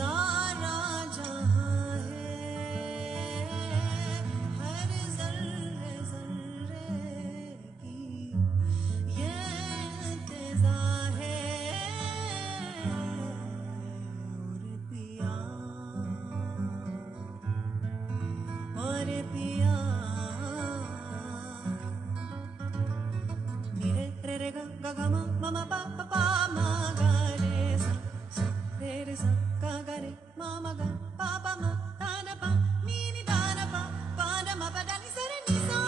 सारा जहां है, हर जर्रे जर्रे की ये इंतज़ा है। और पिया रे रे रे गा गा गा मा मा मा पा पा पा मा गा रे सा सा रे सा गा गा रे मा मा गा पा पा मा धा ना पा नी नी धा ना पा ना मा पा धा नी सा रे नी सा।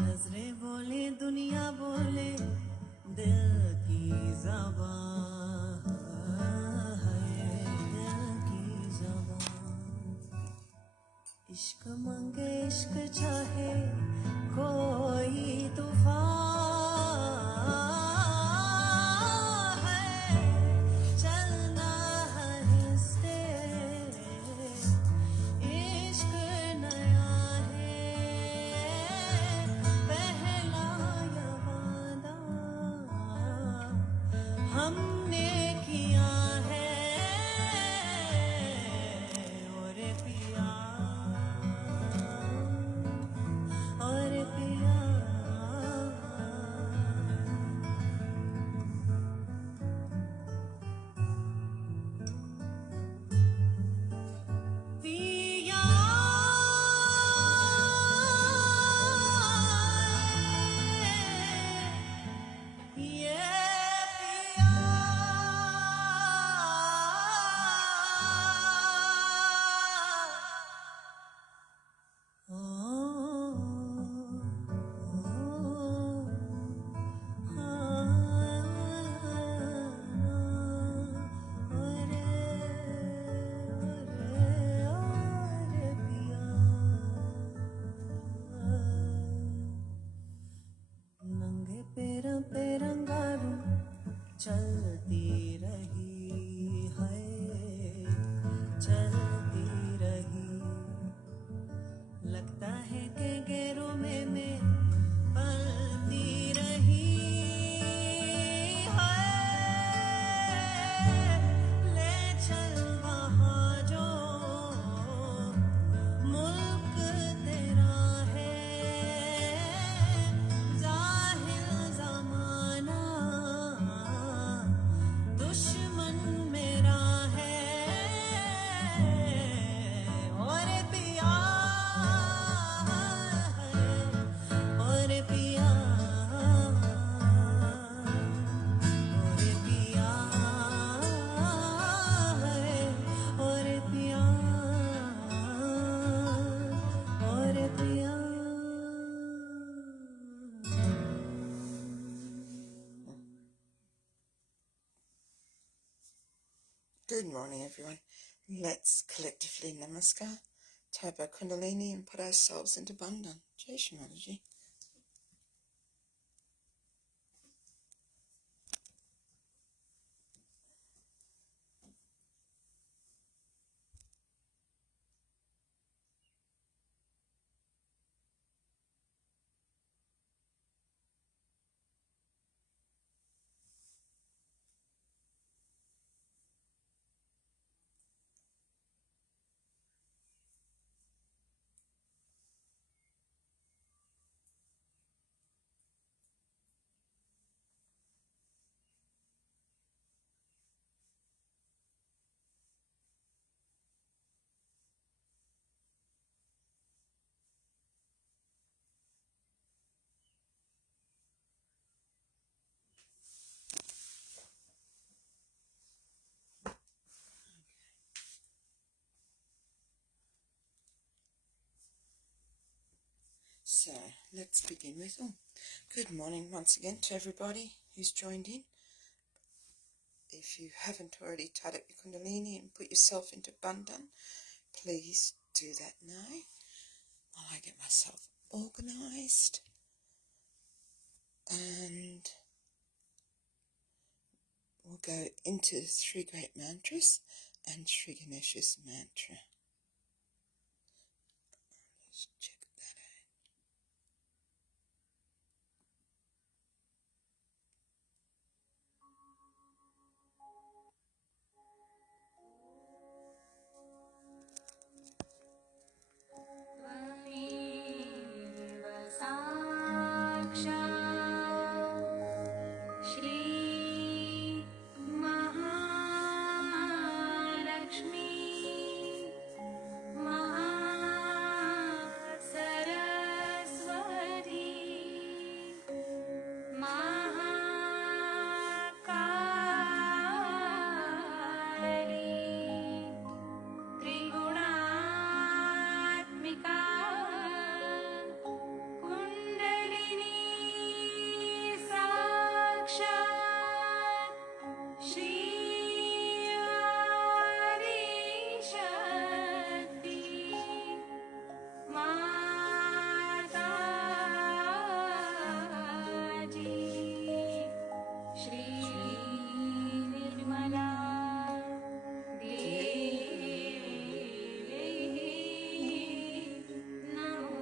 नजरें बोले दुनिया बोले दिल की ज़बान है, दिल की ज़बान। इश्क मांगे इश्क चाहे कोई तूफान है, चलना है इससे इश्क नया है, पहला ये वादा हमने किया है। और पिया और पिया पिया ये पिया नंगे पैरों पे रंगारू चलती रही है, चलती रही। लगता है कि गैरों में मैं पलती रही है। ले चल वहाँ जो मुल्क तेरा है, जाहिल ज़माना दुश्मन मेरा है। और पिया और पिया और पिया और पिया और पिया। Good morning, everyone. Let's collectively namaskar, type our kundalini and put ourselves into bandhan. Jai Shri Mataji. So, let's begin with good morning once again to everybody who's joined in. If you haven't already tied up your kundalini and put yourself into bandhan, please do that now while I get myself organised. And we'll go into the three great mantras and Shri Ganesha's mantra. check that out. त्वमेव साक्षात् श्री महालक्ष्मी महासरस्वती महाकाली त्रिगुणात्मिका कुण्डलिनी साक्षात् श्री आदिशक्ति माताजी श्री निर्मला देवी नमो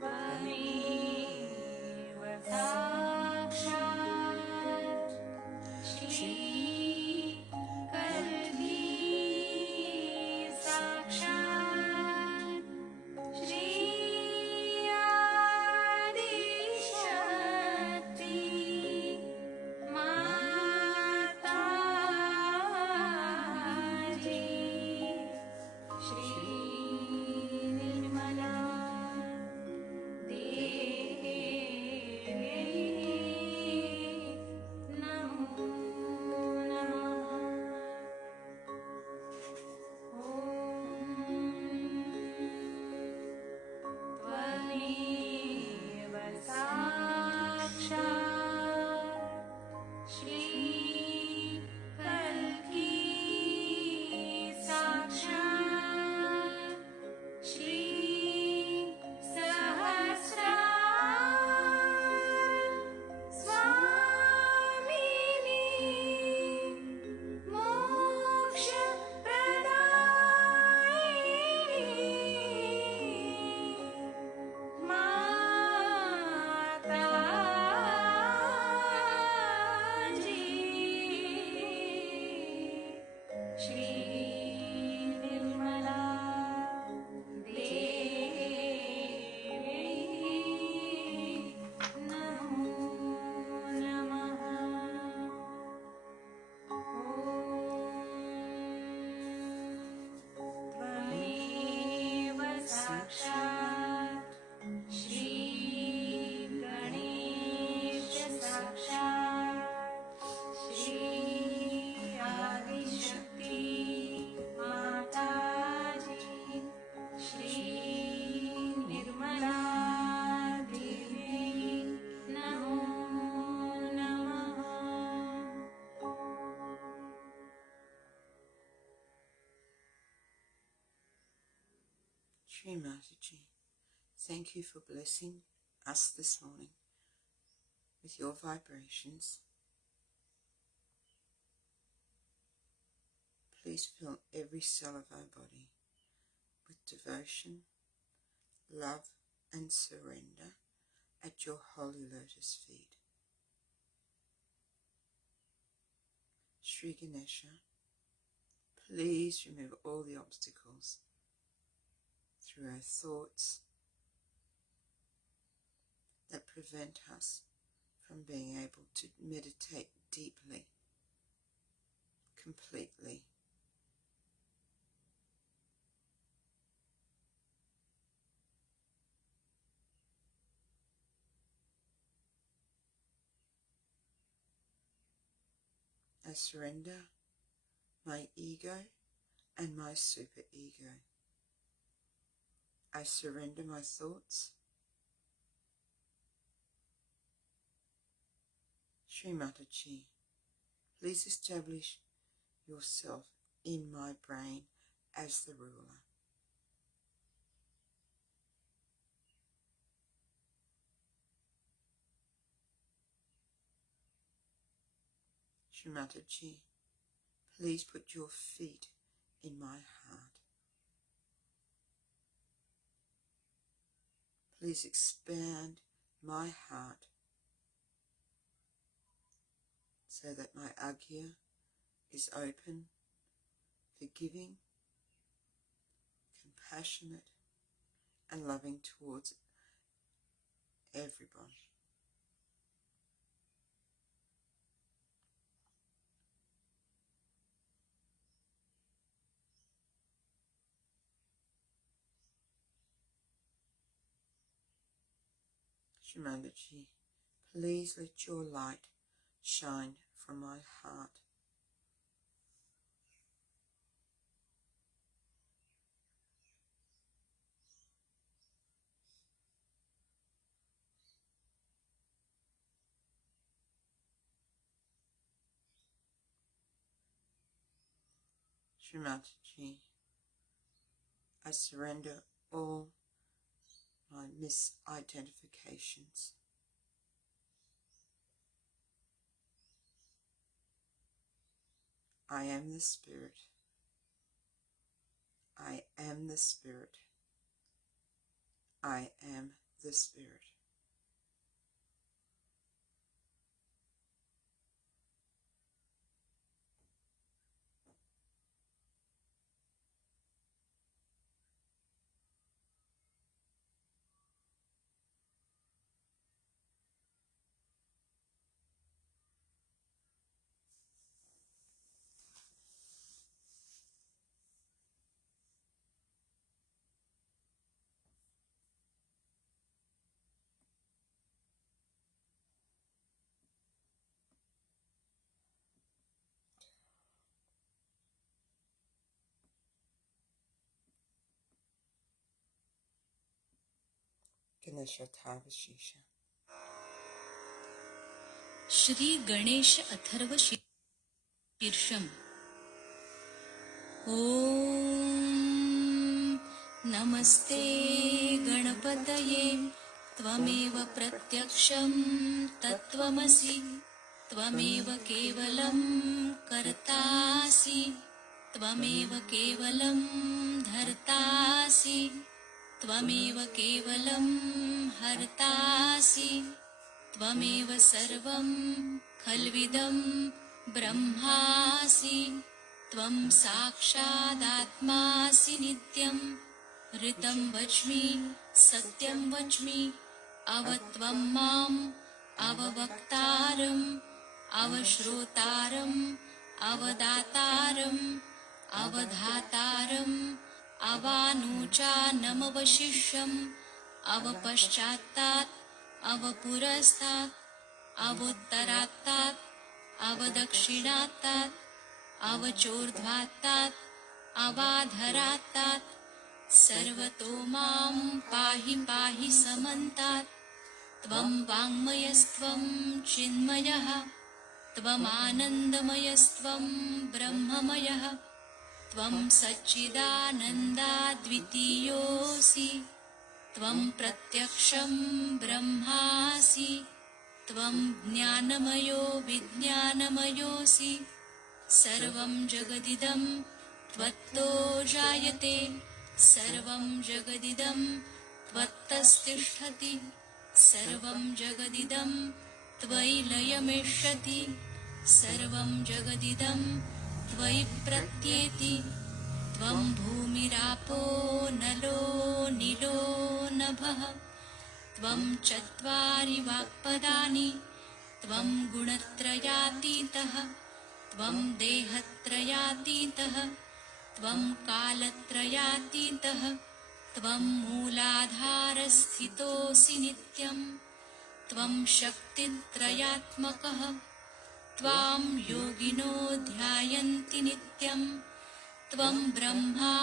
त्वमेव साक्षात् श्री कल्की साक्षात् श्री आदिशक्ति माताजी श्री निर्मला देवी नमो त्वमेव साक्षात् श्री कल्की साक्षात् श्री सहस्रार स्वामिनी मोक्षप्रदायिनी माताजी श्री निर्मला देवी नमो नमः त्वमेव साक्षात् श्री गणेश साक्षात् श्री आदिशक्ति माताजी श्री निर्मला देवी नमो नमः Shri Mataji, thank you for blessing us this morning with your vibrations. Please fill every cell of our body with devotion, love and surrender at your holy lotus feet. Shri Ganesha, please remove all the obstacles through our thoughts that prevent us from being able to meditate deeply, completely. I surrender my ego and my superego. I surrender my thoughts. Shri Mataji, please establish yourself in my brain as the ruler. Shri Mataji, please put your feet in my heart. Please expand my heart so that my Agya is open, forgiving, compassionate, and loving towards everybody. Shri Mataji, please let your light shine from my heart. Shri Mataji, I surrender all my misidentifications. I am the Spirit. I am the Spirit. I am the Spirit. Ganesha Tavashisha. Shri Ganesh Atharva शीर्षम. ओम नमस्ते गणपतये त्वमेव प्रत्यक्षं तत्त्वमसि त्वमेव केवलं कर्तासि त्वमेव केवलं धर्तासि त्वमेव केवलं हर्तासि त्वमेव सर्वं खल्विदं ब्रह्मासि त्वं साक्षादात्मासि नित्यं ऋतं वच्मि सत्यं वच्मि अवत्वं माम् अववक्तारम् अवश्रोतारम् अवदातारम् अवधातारम् अवानुचानमवशिष्यम् अवपश्चात्तात् अवपुरस्तात् अवोत्तरात्तात् अवदक्षिणात्तात् अवचोर्ध्वात्तात् अवाधरात्तात् सर्वतो मां पाहि पाहि समन्तात् त्वं वाङ्मयस्त्वं चिन्मयः त्वमानन्दमयस्त्वं ब्रह्ममयः त्वं सच्चिदानन्दाद्वितीयोऽसि त्वं प्रत्यक्षं ब्रह्मासि त्वं ज्ञानमयो विज्ञानमयोऽसि सर्वं जगदिदं त्वत्तो जायते सर्वं जगदिदं त्वत्तस्तिष्ठति सर्वं जगदिदं त्वयि लयमेष्यति सर्वं जगदिदं त्वयि प्रत्येति त्वं भूमिरापो नलो नीलो नभः त्वं चत्वारि वाक्पदानि त्वं गुणत्रयातीतः त्वं देहत्रयातीतः त्वं कालत्रयातीतः त्वं मूलाधारस्थितोऽसि नित्यं त्वं शक्तित्रयात्मकः त्वां योगिनो ध्यायन्ति नित्यं त्वं ब्रह्मा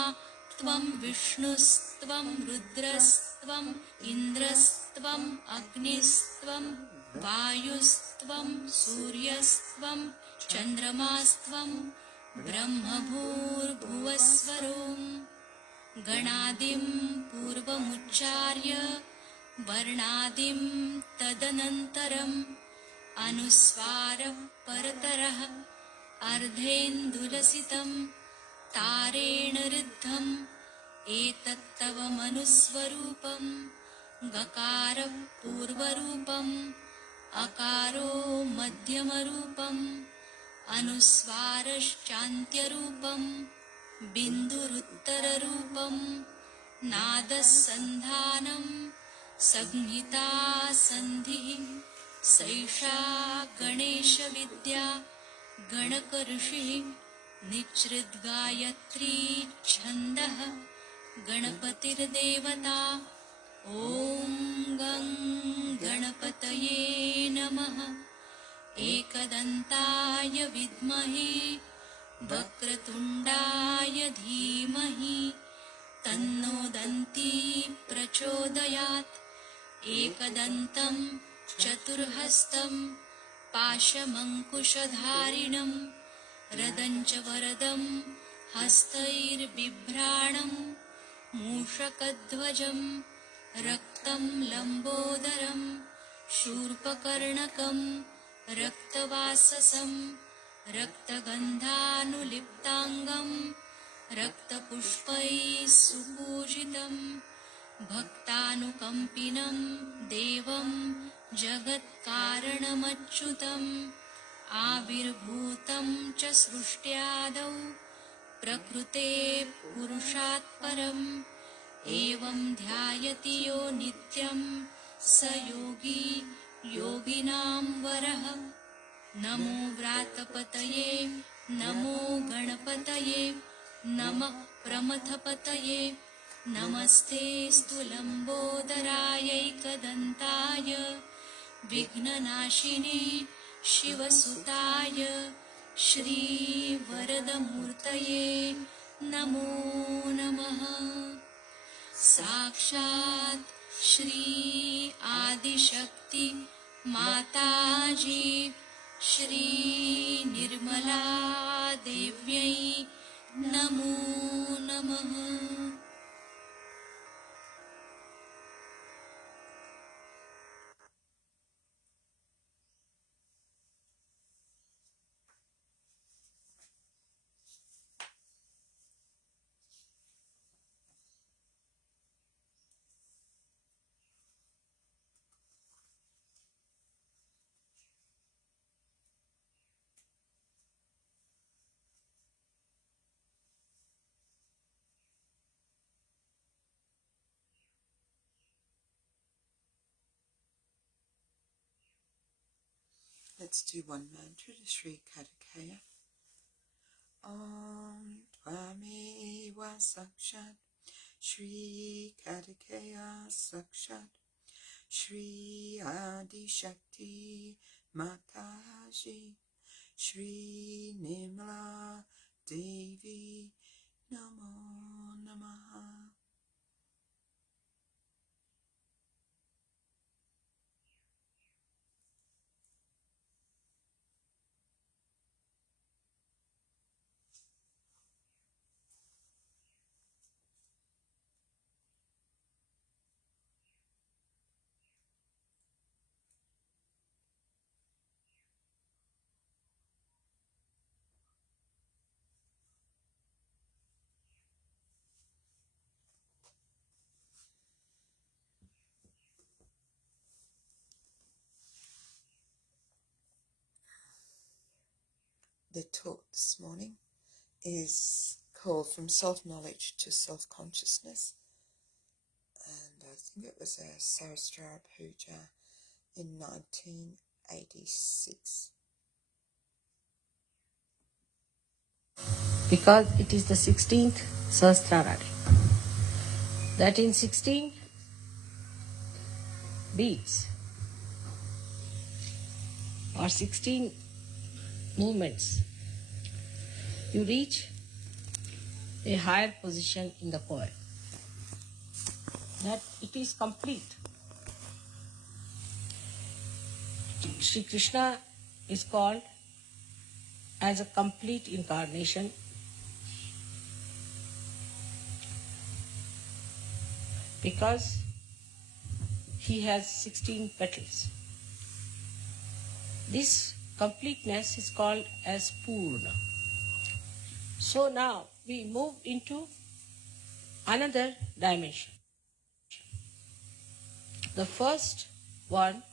त्वं विष्णुस्त्वं रुद्रस्त्वम् इन्द्रस्त्वम् अग्निस्त्वं वायुस्त्वं सूर्यस्त्वं चन्द्रमास्त्वं ब्रह्मभूर्भुवस्वरों गणादिं पूर्वमुच्चार्य वर्णादिं तदनन्तरम् अनुस्वारः परतरः अर्धेन्दुलसितं तारेण रुद्धम् एतत्तव मनुस्वरूपं गकारः पूर्वरूपम् अकारो मध्यमरूपम् अनुस्वारश्चान्त्यरूपम् बिन्दुरुत्तररूपम् नादसन्धानं संहिता सन्धिः सैषा गणेशविद्या गणकऋषिः निच्छृद्गायत्री छन्दः गणपतिर्देवता ॐ गं गणपतये नमः एकदन्ताय विद्महे वक्रतुण्डाय धीमहि तन्नो दन्ती प्रचोदयात् एकदन्तं चतुर्हस्तं पाशमङ्कुशधारिणं रदञ्च वरदं हस्तैर्बिभ्राणं मूषकध्वजं रक्तं लम्बोदरं शूर्पकर्णकं रक्तवाससं रक्तगन्धानुलिप्ताङ्गं रक्तपुष्पैः सुपूजितं भक्तानुकम्पिनं देवं जगत्कारणमच्युतम् आविर्भूतं च सृष्ट्यादौ प्रकृते पुरुषात् परम् एवं ध्यायति यो नित्यं स योगी योगिनां वरः नमो व्रातपतये नमो गणपतये नमः प्रमथपतये नमस्तेऽस्तु लम्बोदरायैकदन्ताय विघ्ननाशिने शिवसुताय श्रीवरदमूर्तये नमो नमः साक्षात् श्री आदिशक्ति माताजी श्री निर्मला देव्यै नमो नमः। Let's do one mantra to Shri Katakaya. Om Tvameva Sakshat Shri Katakaya Sakshat Shri Adi Shakti Mataji Shri Nimla Devi Namo Namaha. The talk this morning is called From Self-Knowledge to Self-Consciousness, and I think it was a Sarastra Puja in 1986. Because it is the 16th Sahasrara, that in 16 beats or 16 movements you reach a higher position in the poem, that it is complete. Shri Krishna is called as a complete incarnation because he has 16 petals. This completeness is called as Purna. So now we move into another dimension. The first one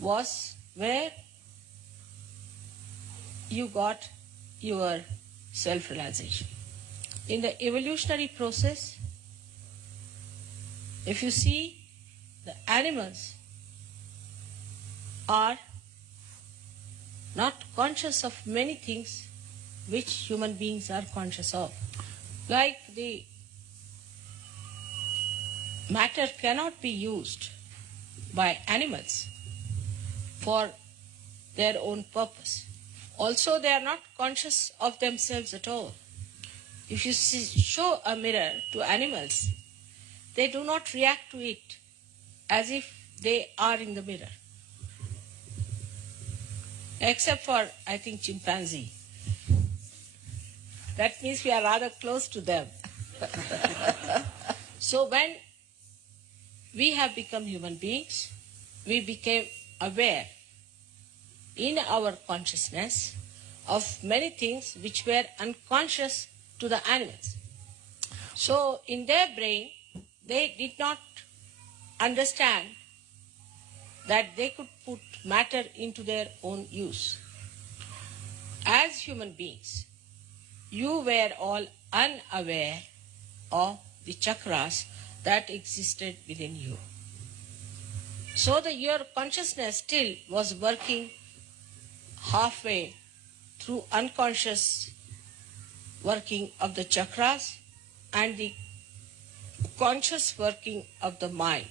was where you got your self-realization. In the evolutionary process, if you see, the animals are not conscious of many things which human beings are conscious of. Like the matter cannot be used by animals for their own purpose. Also, they are not conscious of themselves at all. If you show a mirror to animals, they do not react to it as if they are in the mirror. Except for, I think, chimpanzee. That means we are rather close to them. So when we have become human beings, we became aware in our consciousness of many things which were unconscious to the animals. So in their brain, they did not understand that they could put matter into their own use. As human beings, you were all unaware of the chakras that existed within you. So your consciousness still was working halfway through unconscious working of the chakras and the conscious working of the mind.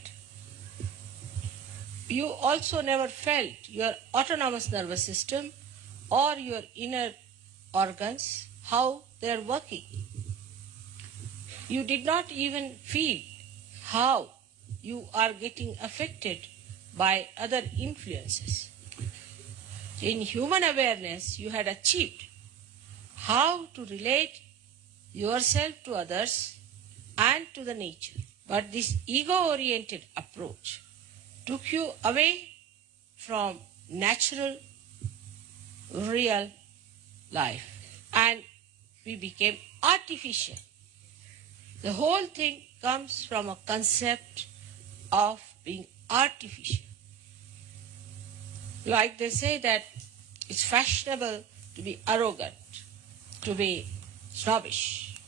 You also never felt your autonomous nervous system or your inner organs, how they are working. You did not even feel how you are getting affected by other influences. In human awareness, you had achieved how to relate yourself to others and to the nature. But this ego-oriented approach took you away from natural, real life, and we became artificial. The whole thing comes from a concept of being artificial. Like they say that it's fashionable to be arrogant, to be snobbish.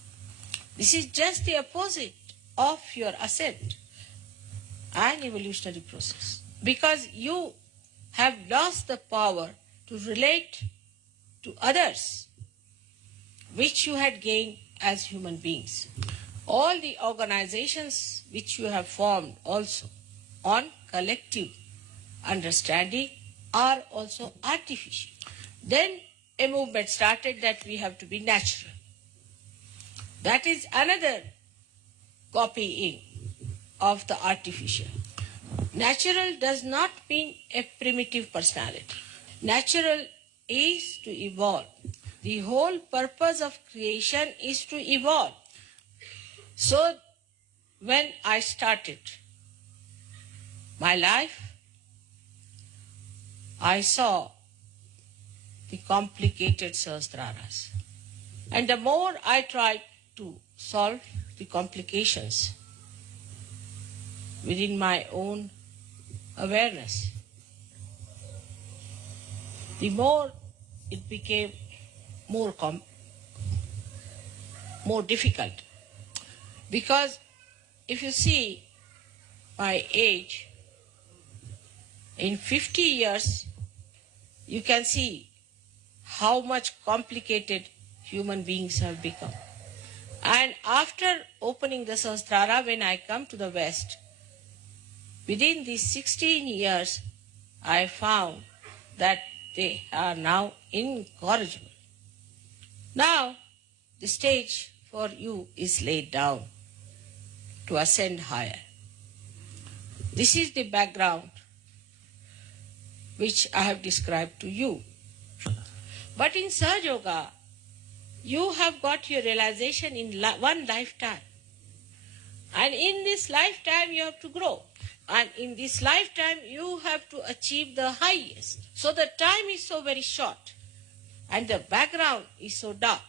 This is just the opposite of your ascent and evolutionary process, because you have lost the power to relate to others, which you had gained as human beings. All the organizations which you have formed also on collective understanding are also artificial. Then a movement started that we have to be natural. That is another copying of the artificial. Natural does not mean a primitive personality. Natural is to evolve. The whole purpose of creation is to evolve. So when I started my life, I saw the complicated sahasraras. And the more I tried to solve the complications within my own awareness, the more it became more difficult. Because if you see my age, in 50 years, you can see how much complicated human beings have become. And after opening the Sahasrara, when I come to the West, within these 16 years, I found that they are now incorrigible. Now, the stage for you is laid down to ascend higher. This is the background which I have described to you. But in Sahaja Yoga, you have got your realization in one lifetime. And in this lifetime, you have to grow. And in this lifetime, you have to achieve the highest. So the time is so very short and the background is so dark.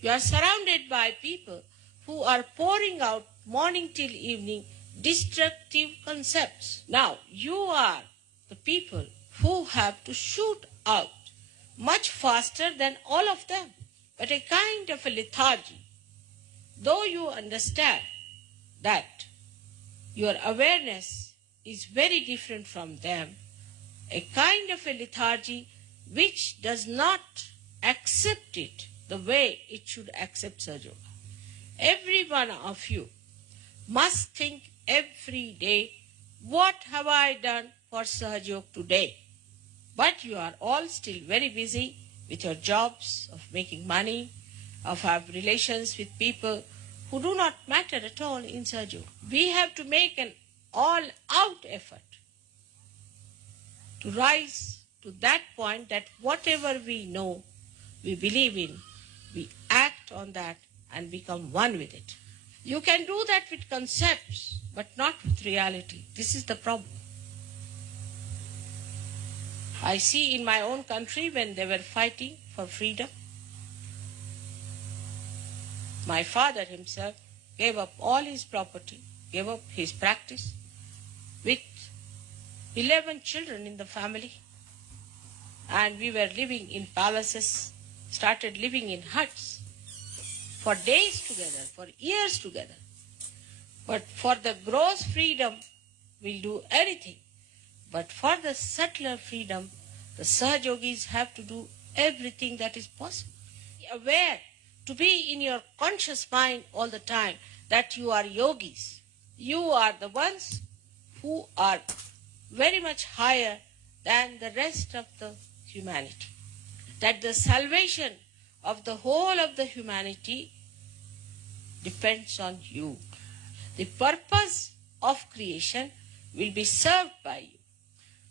You are surrounded by people who are pouring out morning till evening destructive concepts. Now, you are the people who have to shoot out much faster than all of them. But a kind of a lethargy, though you understand that your awareness is very different from them, a kind of a lethargy which does not accept it the way it should accept Sahaja. Every one of you must think every day, what have I done for Sahaja today? But you are all still very busy with your jobs, of making money, of have relations with people who do not matter at all in Sahaja. We have to make an all-out effort to rise to that point that whatever we know, we believe in, we act on that and become one with it. You can do that with concepts, but not with reality. This is the problem. I see in my own country when they were fighting for freedom, my father himself gave up all his property, gave up his practice with 11 children in the family, and we were living in palaces, started living in huts for days together, for years together. But for the gross freedom, we'll do anything. But for the subtler freedom, the Sahajogis have to do everything that is possible. Be aware, to be in your conscious mind all the time that you are yogis. You are the ones who are very much higher than the rest of the humanity. That the salvation of the whole of the humanity depends on you. The purpose of creation will be served by you.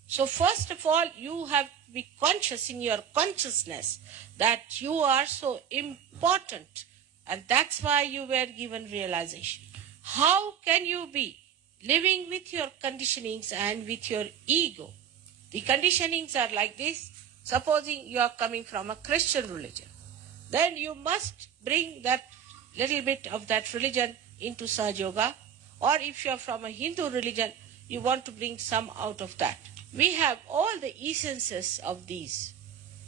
So first of all, you have to be conscious in your consciousness that you are so important, and that's why you were given realization. How can you be living with your conditionings and with your ego? The conditionings are like this. Supposing you are coming from a Christian religion, then you must bring that little bit of that religion into Sahaja Yoga, or if you are from a Hindu religion, you want to bring some out of that. We have all the essences of these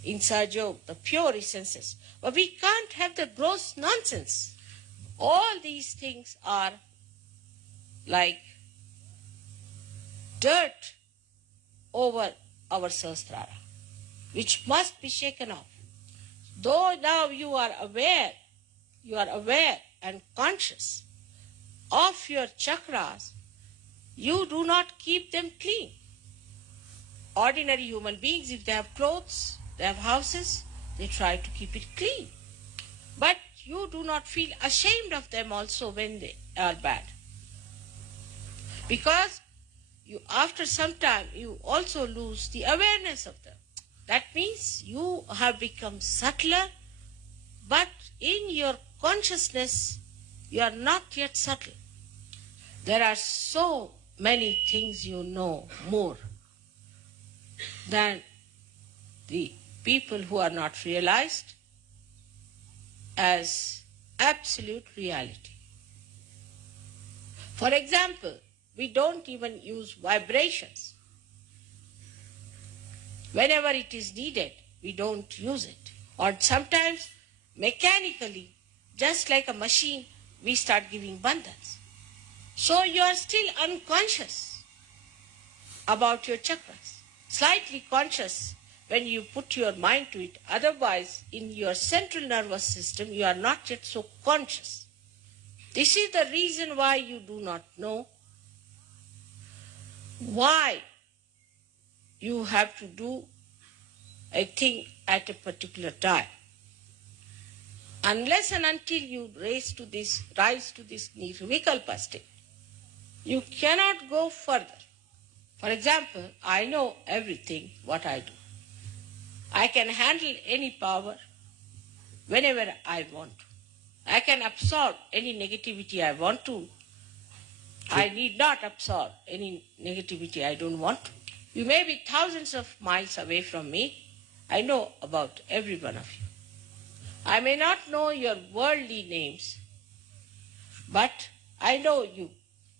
in Sahaja Yoga, the pure essences, but we can't have the gross nonsense. All these things are like dirt over our sahasrara, which must be shaken off. Though now you are aware and conscious of your chakras, you do not keep them clean. Ordinary human beings, if they have clothes, they have houses, they try to keep it clean. But you do not feel ashamed of them also when they are bad. Because after some time, you also lose the awareness of them. That means you have become subtler, but in your consciousness, you are not yet subtle. There are so many things you know more than the people who are not realized as absolute reality. For example, we don't even use vibrations. Whenever it is needed, we don't use it. Or sometimes mechanically, just like a machine, we start giving bandhans. So you are still unconscious about your chakras. Slightly conscious when you put your mind to it. Otherwise, in your central nervous system, you are not yet so conscious. This is the reason why you do not know why you have to do a thing at a particular time. Unless and until you rise to this nirvikalpa state, you cannot go further. For example, I know everything what I do. I can handle any power whenever I want to. I can absorb any negativity I want to I need not absorb any negativity. I don't want to. You may be thousands of miles away from me. I know about every one of you. I may not know your worldly names, but I know you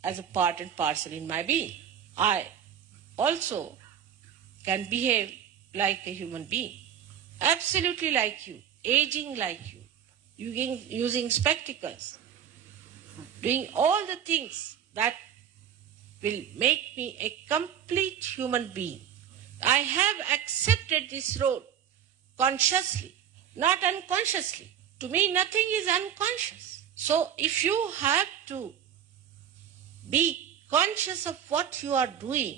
as a part and parcel in my being. I also can behave like a human being, absolutely like you, aging like you, using spectacles, doing all the things that will make me a complete human being. I have accepted this role consciously, not unconsciously. To me, nothing is unconscious. So if you have to be conscious of what you are doing,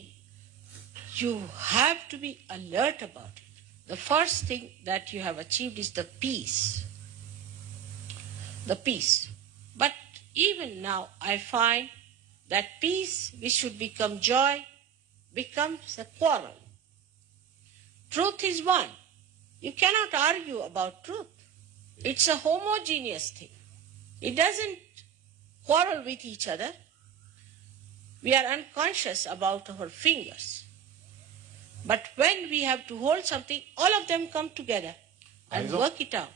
you have to be alert about it. The first thing that you have achieved is the peace. The peace. But even now, I find that peace, which should become joy, becomes a quarrel. Truth is one. You cannot argue about truth. It's a homogeneous thing. It doesn't quarrel with each other. We are unconscious about our fingers. But when we have to hold something, all of them come together and work it out.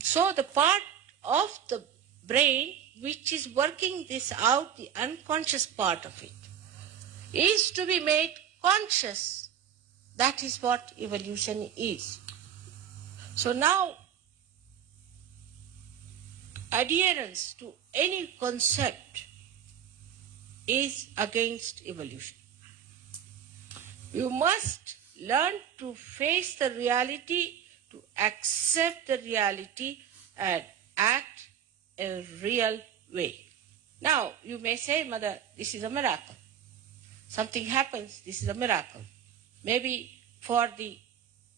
So the part of the brain which is working this out, the unconscious part of it, is to be made conscious. That is what evolution is. So now, adherence to any concept is against evolution. You must learn to face the reality, to accept the reality and act a real way. Now, you may say, Mother, this is a miracle. Something happens, this is a miracle. Maybe for the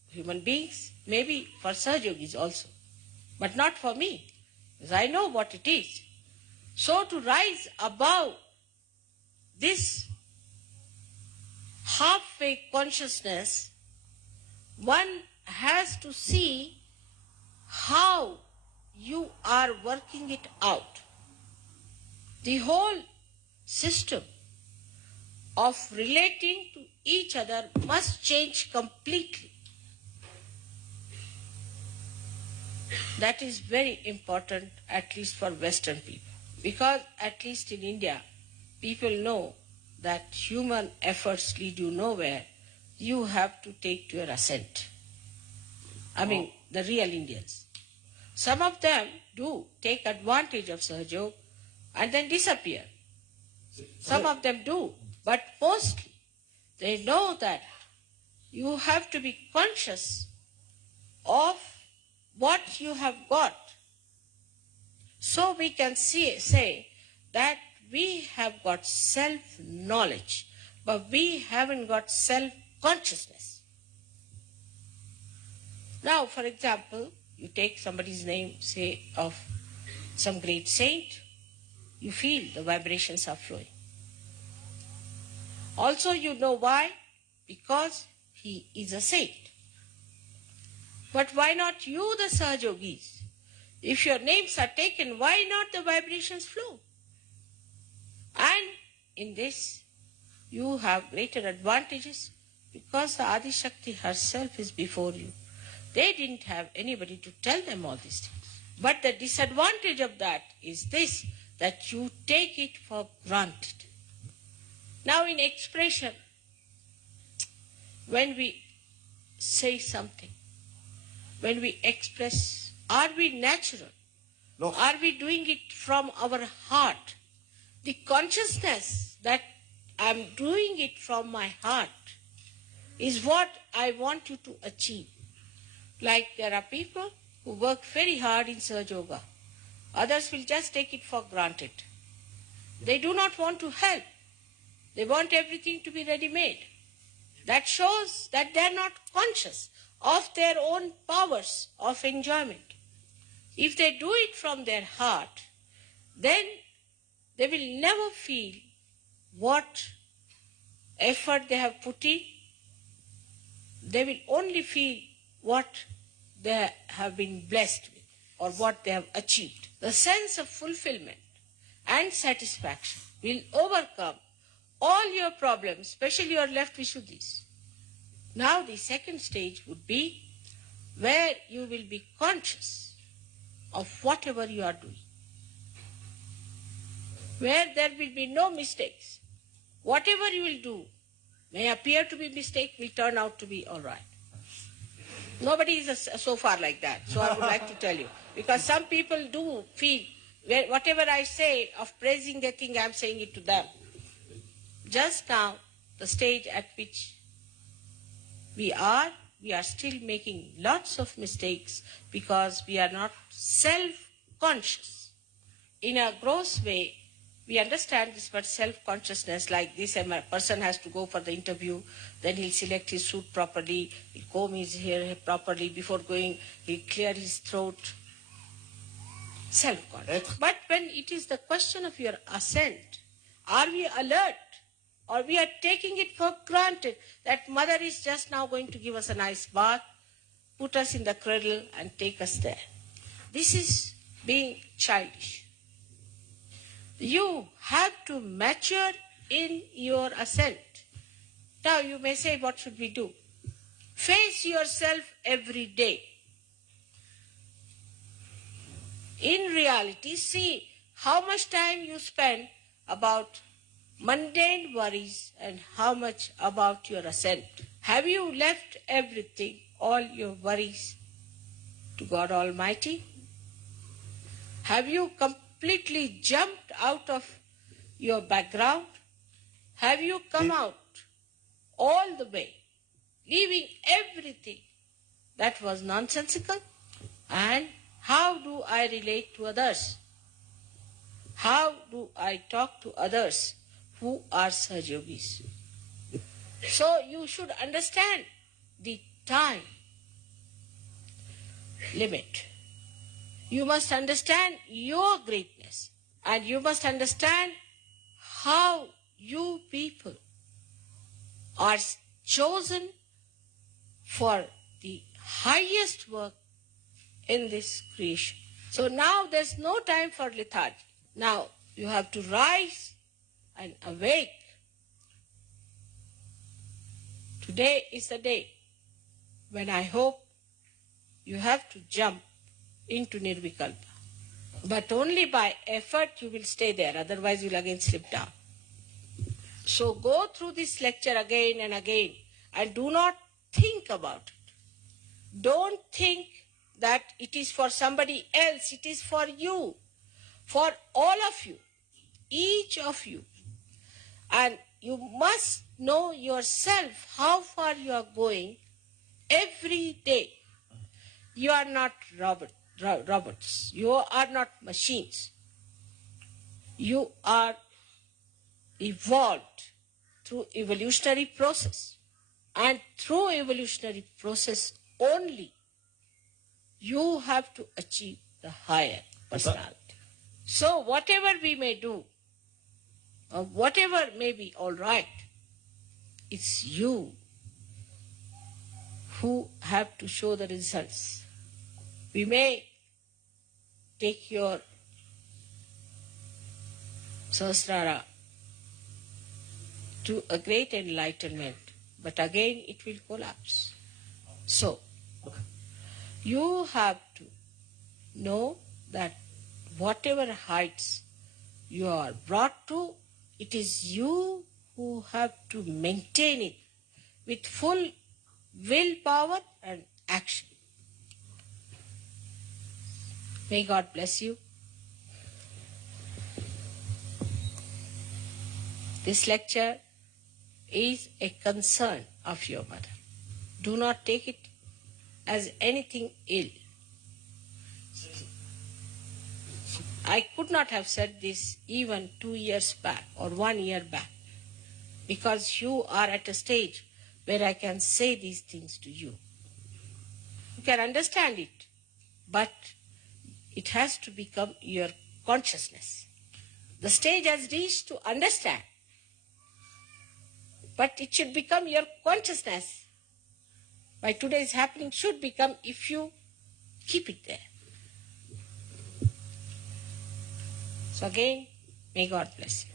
human beings, maybe for Sahajogis also, but not for me, because I know what it is. So to rise above this halfway consciousness, one has to see how you are working it out. The whole system of relating to each other must change completely. That is very important, at least for Western people, because at least in India, people know that human efforts lead you nowhere. You have to take to your ascent. I mean, the real Indians. Some of them do take advantage of Sahajog and then disappear. Some of them do, but mostly they know that you have to be conscious of what you have got. So we can say that we have got self-knowledge, but we haven't got self-consciousness. Now, for example, you take somebody's name, say, of some great saint, you feel the vibrations are flowing. Also, you know why? Because he is a saint. But why not you, the Sahajogis? If your names are taken, why not the vibrations flow? And in this, you have greater advantages because the Adi Shakti herself is before you. They didn't have anybody to tell them all these things. But the disadvantage of that is this, that you take it for granted. Now in expression, when we say something, when we express, are we natural? No. Are we doing it from our heart? The consciousness that I'm doing it from my heart is what I want you to achieve. Like there are people who work very hard in Sahaja Yoga. Others will just take it for granted. They do not want to help. They want everything to be ready-made. That shows that they are not conscious of their own powers of enjoyment. If they do it from their heart, then they will never feel what effort they have put in. They will only feel what they have been blessed with or what they have achieved. The sense of fulfillment and satisfaction will overcome all your problems, especially your left Vishuddhis. Now the second stage would be where you will be conscious of whatever you are doing, where there will be no mistakes. Whatever you will do may appear to be mistake, will turn out to be all right. Nobody is so far like that, so I would like to tell you. Because some people do feel, whatever I say of praising, they think I'm saying it to them. Just now, the stage at which we are still making lots of mistakes because we are not self-conscious. In a gross way, we understand this, but self-consciousness like this, a person has to go for the interview, then he'll select his suit properly, he'll comb his hair properly, before going he'll clear his throat. Self-conscious. But when it is the question of your ascent, are we alert? Or we are taking it for granted that mother is just now going to give us a nice bath, put us in the cradle and take us there. This is being childish. You have to mature in your ascent. Now you may say, what should we do? Face yourself every day. In reality, see how much time you spend about mundane worries and how much about your ascent. Have you left everything, all your worries, to God Almighty? Have you completely jumped out of your background? Have you come out all the way, leaving everything that was nonsensical? And how do I relate to others? How do I talk to others who are Sahaja Yogis? So you should understand the time limit. You must understand your greatness, and you must understand how you people are chosen for the highest work in this creation. So now there's no time for lethargy. Now you have to rise and awake. Today is the day when I hope you have to jump into Nirvikalpa. But only by effort you will stay there, otherwise you will again slip down. So go through this lecture again and again and do not think about it. Don't think that it is for somebody else, it is for you, for all of you, each of you. And you must know yourself how far you are going every day. You are not robots. You are not machines. You are evolved through evolutionary process. And through evolutionary process only, you have to achieve the higher personality. So whatever we may do, or whatever may be all right, it's you who have to show the results. We may take your Sahasrara to a great enlightenment, but again it will collapse. So, you have to know that whatever heights you are brought to, it is you who have to maintain it with full willpower and action. May God bless you. This lecture is a concern of your mother. Do not take it as anything ill. I could not have said this even 2 years back or 1 year back, because you are at a stage where I can say these things to you. You can understand it, but it has to become your consciousness. The stage has reached to understand, but it should become your consciousness. By today's happening should become, if you keep it there. So again, may God bless you.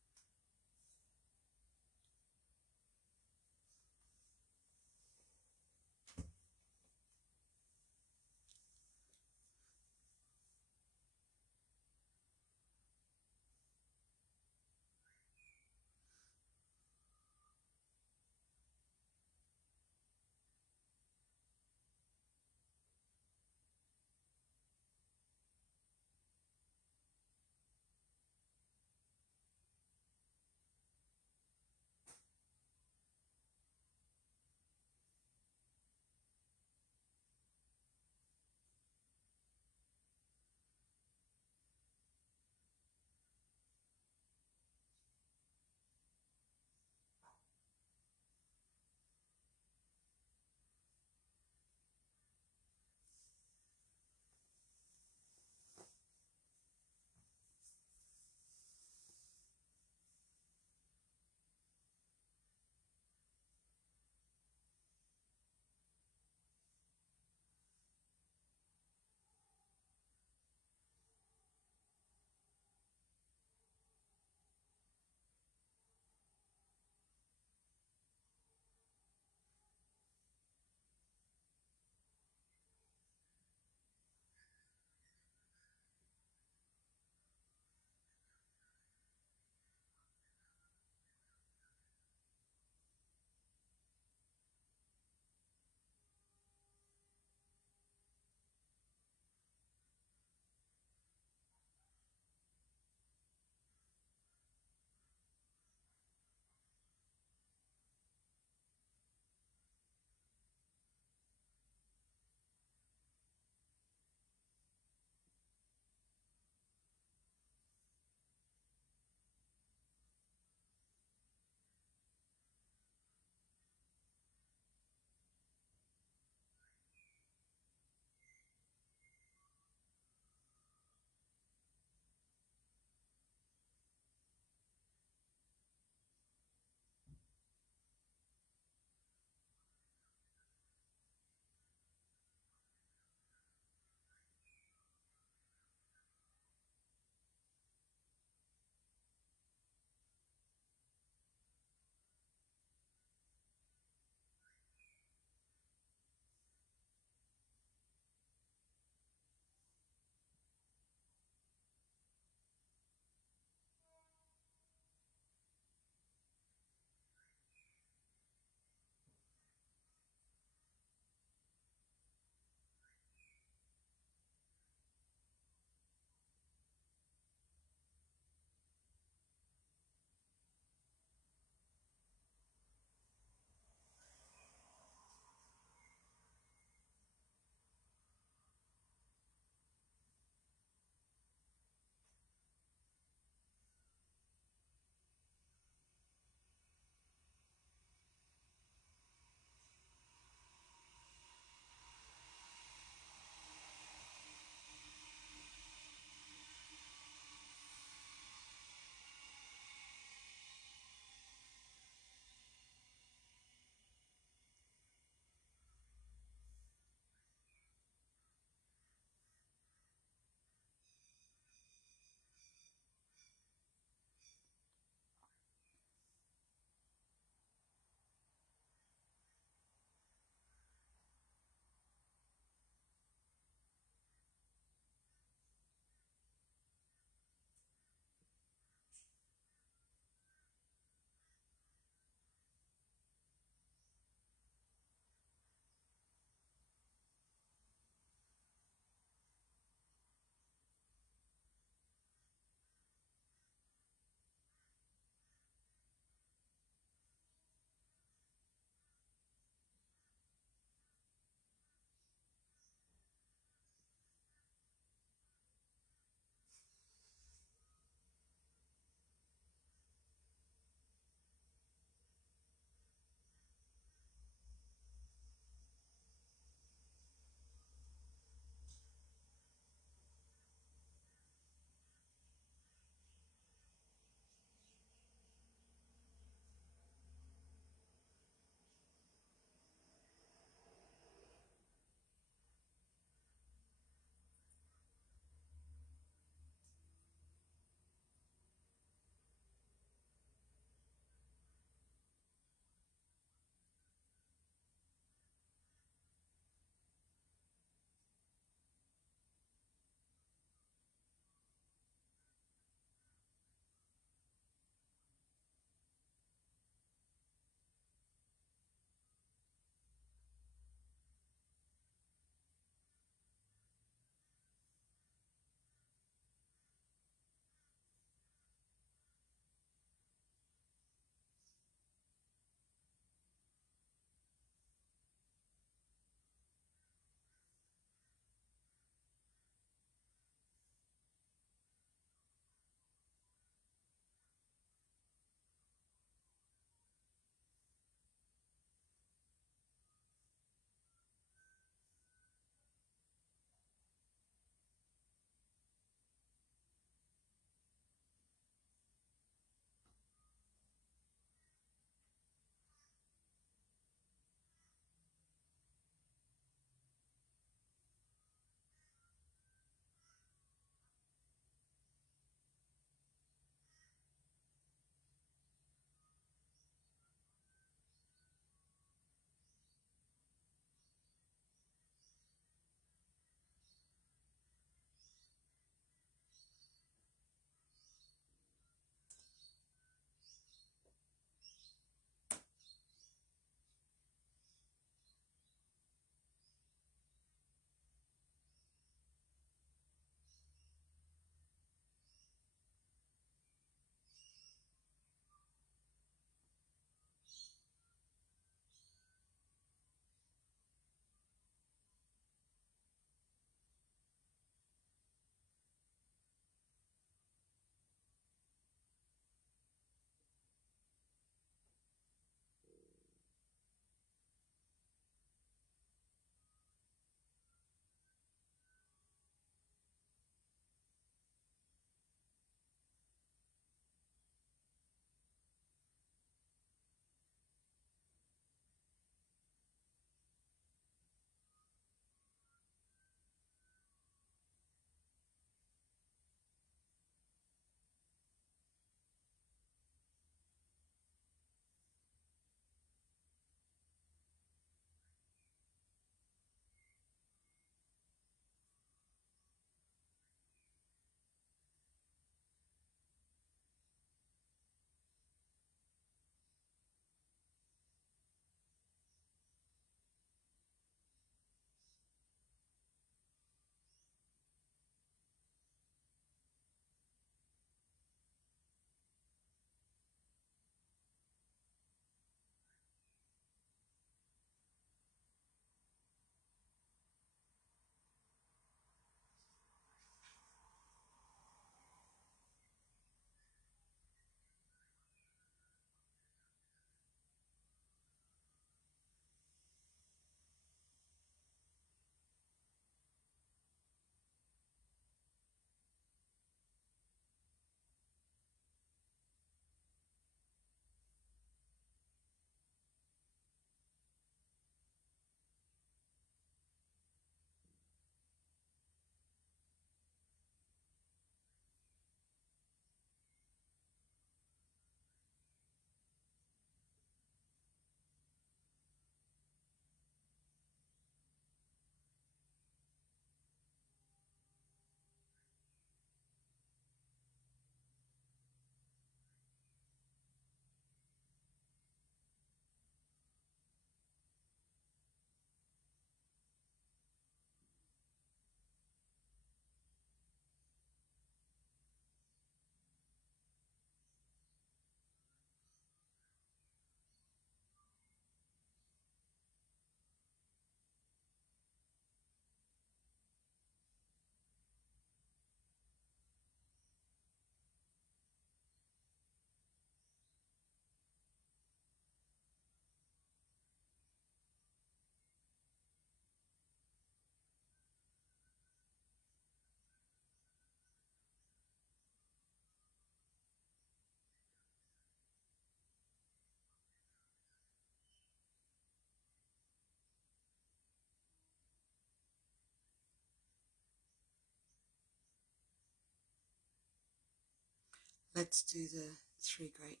Let's do the three great,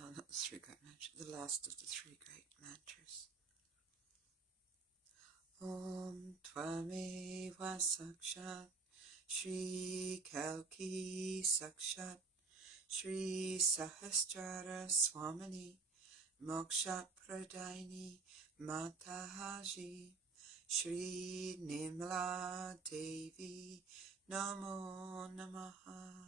not the three great mantras, the last of the three great mantras. Om Tvameva Sakshat Shri Kalki Sakshat Shri Sahasrara Swamini Moksha Pradaini Mataji Shri Nimla Devi Namo Namaha.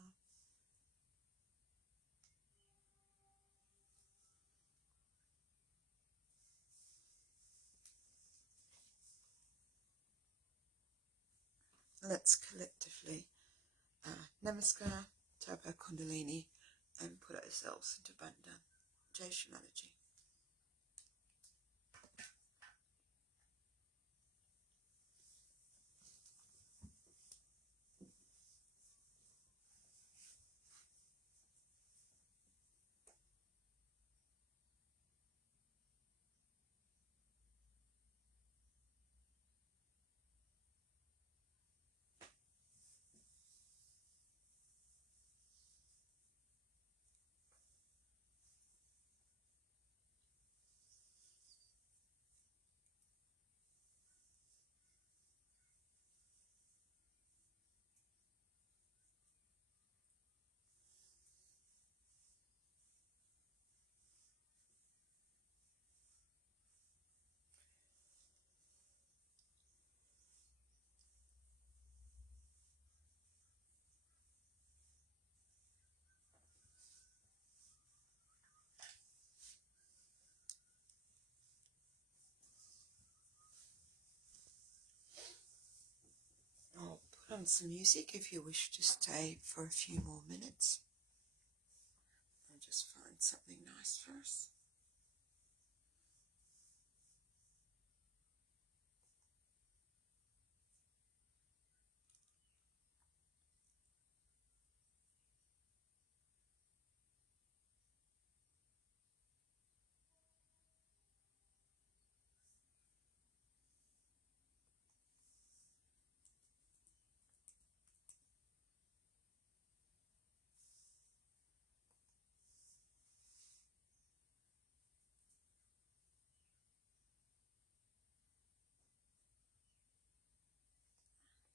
Let's collectively namaskar, tap our kundalini and put ourselves into Bandhan. Jai Shri Mataji. I'll put on some music if you wish to stay for a few more minutes. I'll just find something nice for us.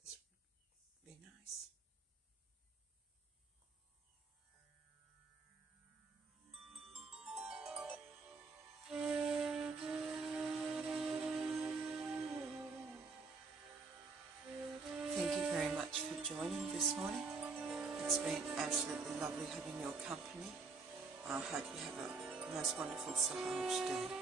This would be nice. Thank you very much for joining this morning. It's been absolutely lovely having your company. I hope you have a most wonderful Sahaja day.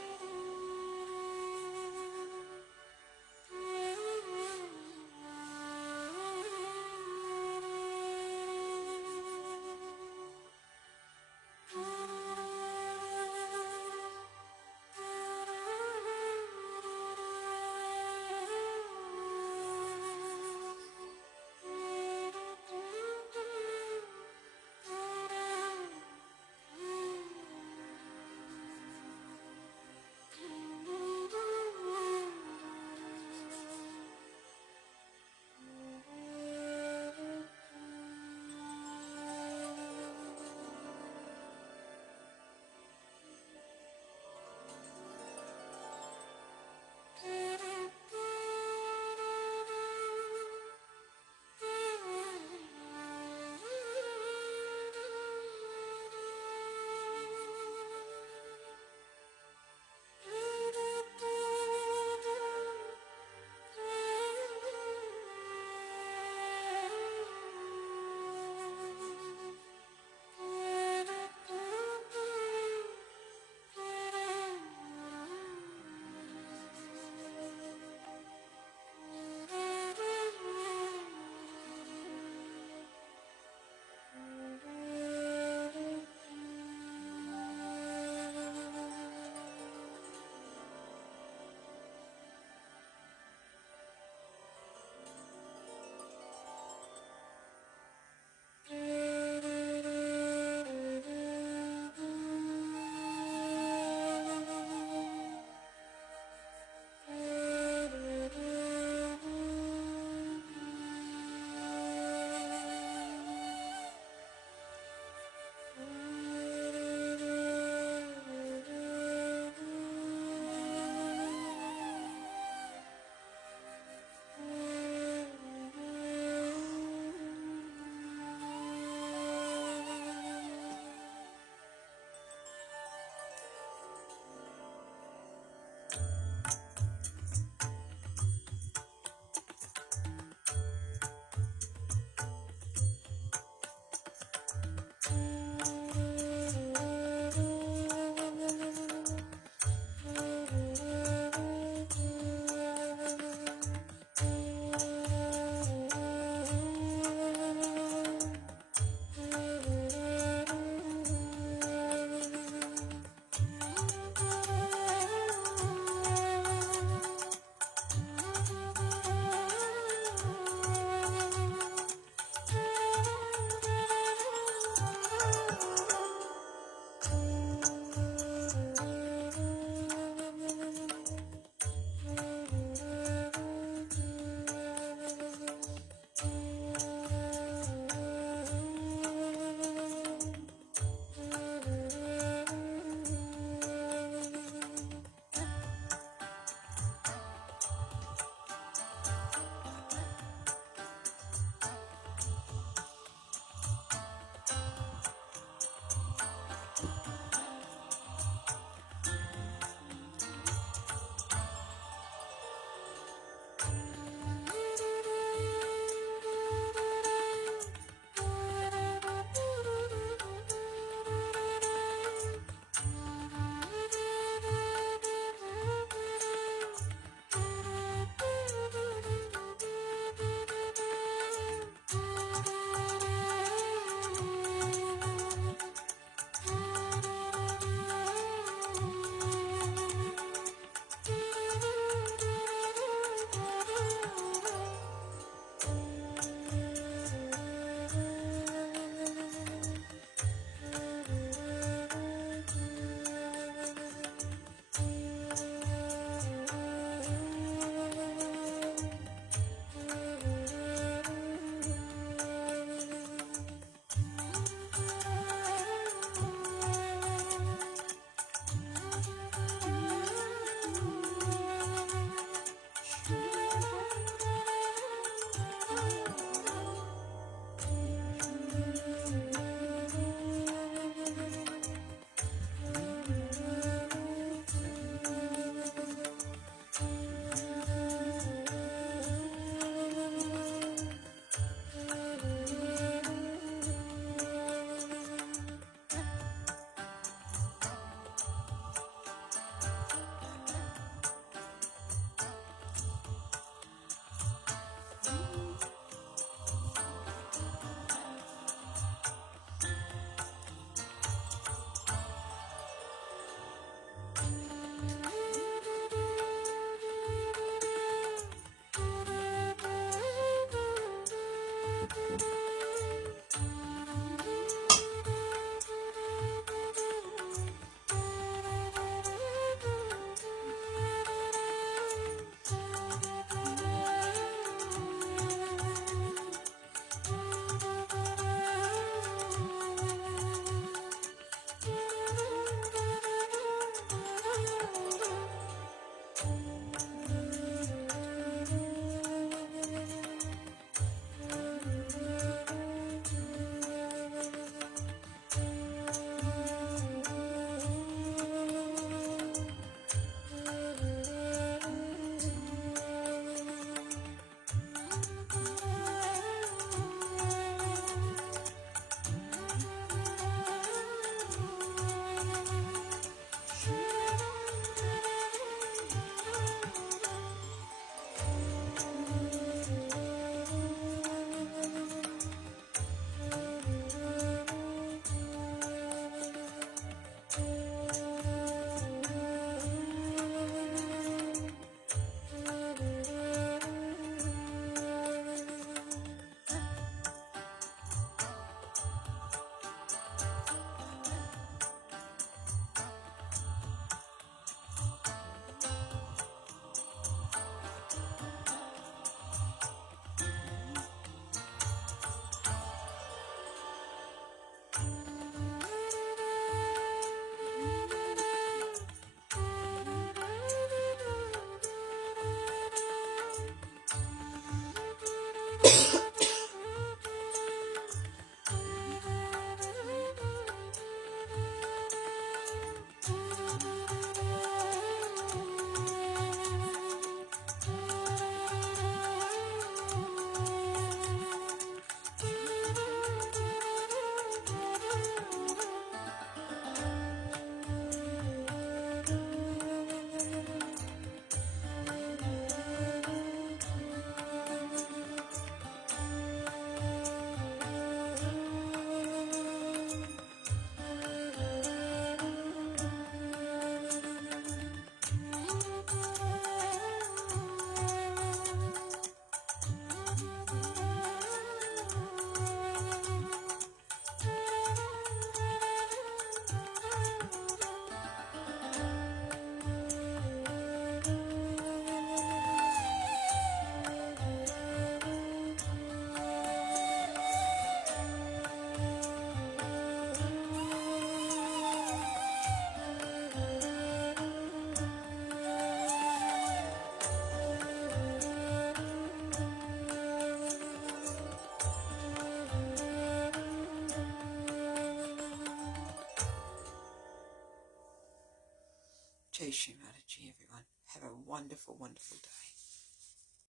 Shri Mataji, everyone. Have a wonderful, wonderful day.